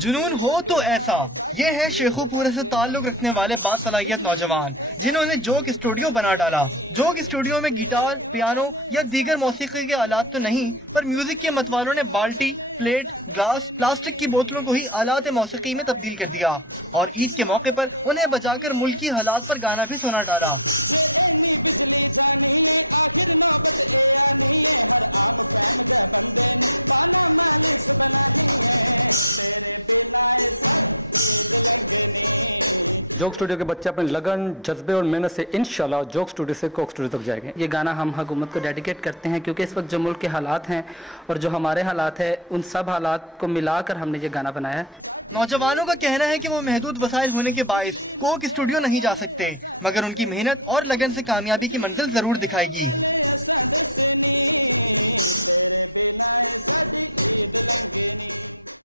जुनून हो तो ऐसा, ये है शेखुपुरा से ताल्लुक रखने वाले बासलाहियत नौजवान जिन्होंने जोक स्टूडियो बना डाला। जोक स्टूडियो में गिटार, पियानो या दीगर मौसीकी के आलात तो नहीं, पर म्यूजिक के मतवालों ने बाल्टी, प्लेट, ग्लास, प्लास्टिक की बोतलों को ही आलात मौसीकी में तब्दील कर दिया और ईद के मौके पर उन्हें बजाकर मुल्की हालात पर गाना भी सुना डाला। जोक स्टूडियो के बच्चे अपने लगन, जज्बे और मेहनत से इंशाल्लाह जोक स्टूडियो से कोक स्टूडियो तक जाएंगे। ये गाना हम हुकूमत को डेडिकेट करते हैं क्योंकि इस वक्त जो मुल्क के हालात हैं और जो हमारे हालात हैं उन सब हालात को मिलाकर हमने ये गाना बनाया है। नौजवानों का कहना है कि वो महदूद वसाइल होने के बायस कोक स्टूडियो नहीं जा सकते, मगर उनकी मेहनत और लगन से कामयाबी की मंजिल जरूर दिखाएगी।